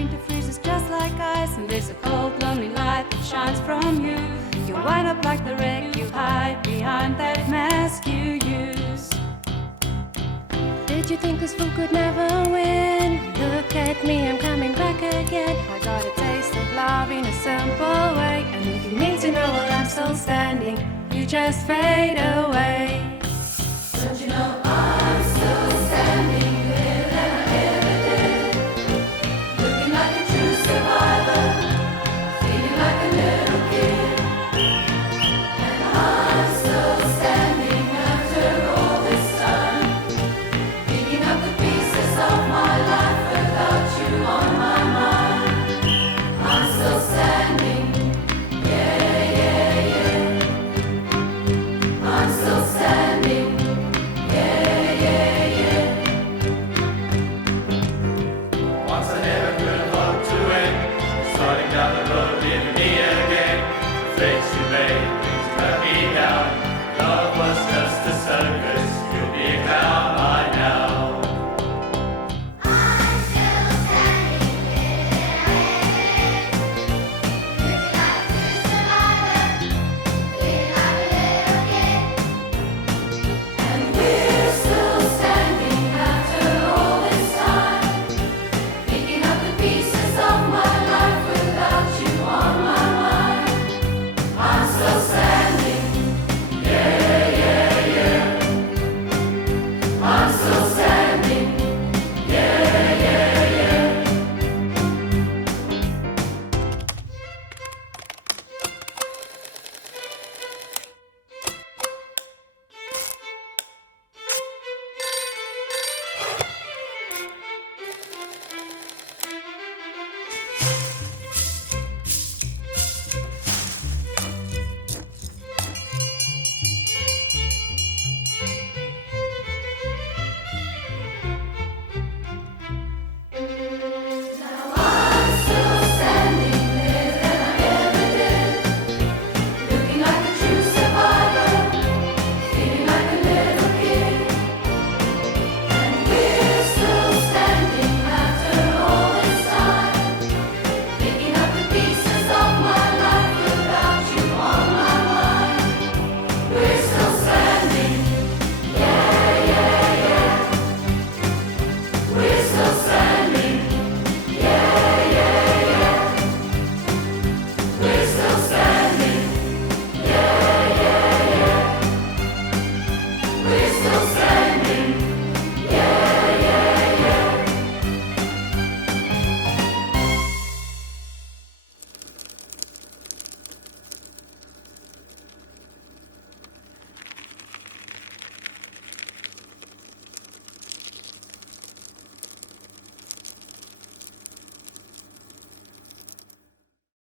winter freezes just like ice, and there's a cold, lonely light that shines from you. You wind up like the wreck you hide behind that mask you use. Did you think this fool could never win? Look at me, I'm coming back again. I got a taste of love in a simple way, and if you need to know while I'm still standing, you just fade away. Don't you know I'm still standing here and I ever did, looking like a true survivor, feeling like a little kid. And I'm still standing after all this time, picking up the pieces of my life without you on my mind. I'm still standing, yeah, yeah, yeah. I'm still standing. Once I never could hope to win, starting down the road, leaving me again. Mistakes you made,